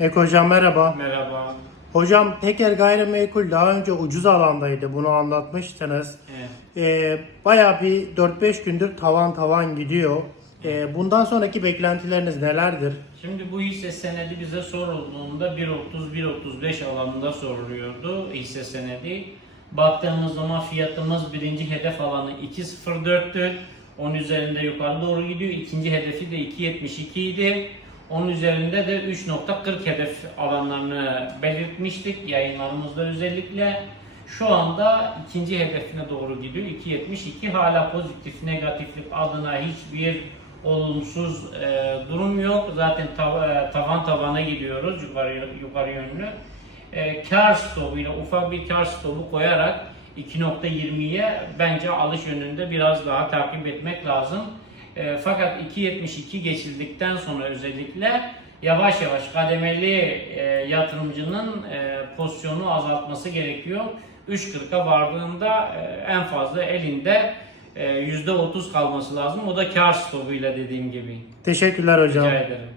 Ek hocam merhaba. Merhaba. Hocam Peker Gayrimenkul daha önce ucuz alandaydı. Bunu anlatmıştınız. Evet. Ee, Baya bir 4-5 gündür tavan tavan gidiyor. Ee, bundan sonraki beklentileriniz nelerdir? Şimdi bu hisse senedi bize sorulduğunda 1.30-1.35 alanında soruluyordu hisse senedi. Baktığımız zaman fiyatımız birinci hedef alanı 2.04'tü. Onun üzerinde yukarı doğru gidiyor. İkinci hedefi de 2.72 idi. Onun üzerinde de 3.40 hedef alanlarını belirtmiştik yayınlarımızda özellikle. Şu anda ikinci hedefine doğru gidiyor. 2.72 hala pozitif negatiflik adına hiçbir olumsuz e, durum yok. Zaten tav- e, tavan tavana gidiyoruz yukarı yukarı yönlü. E, kar stopuyla ufak bir kar stopu koyarak 2.20'ye bence alış yönünde biraz daha takip etmek lazım. E, fakat 2.72 geçildikten sonra özellikle yavaş yavaş kademeli e, yatırımcının e, pozisyonu azaltması gerekiyor. 3.40'a vardığında e, en fazla elinde e, %30 kalması lazım. O da kar stopuyla dediğim gibi. Teşekkürler hocam. Rica ederim.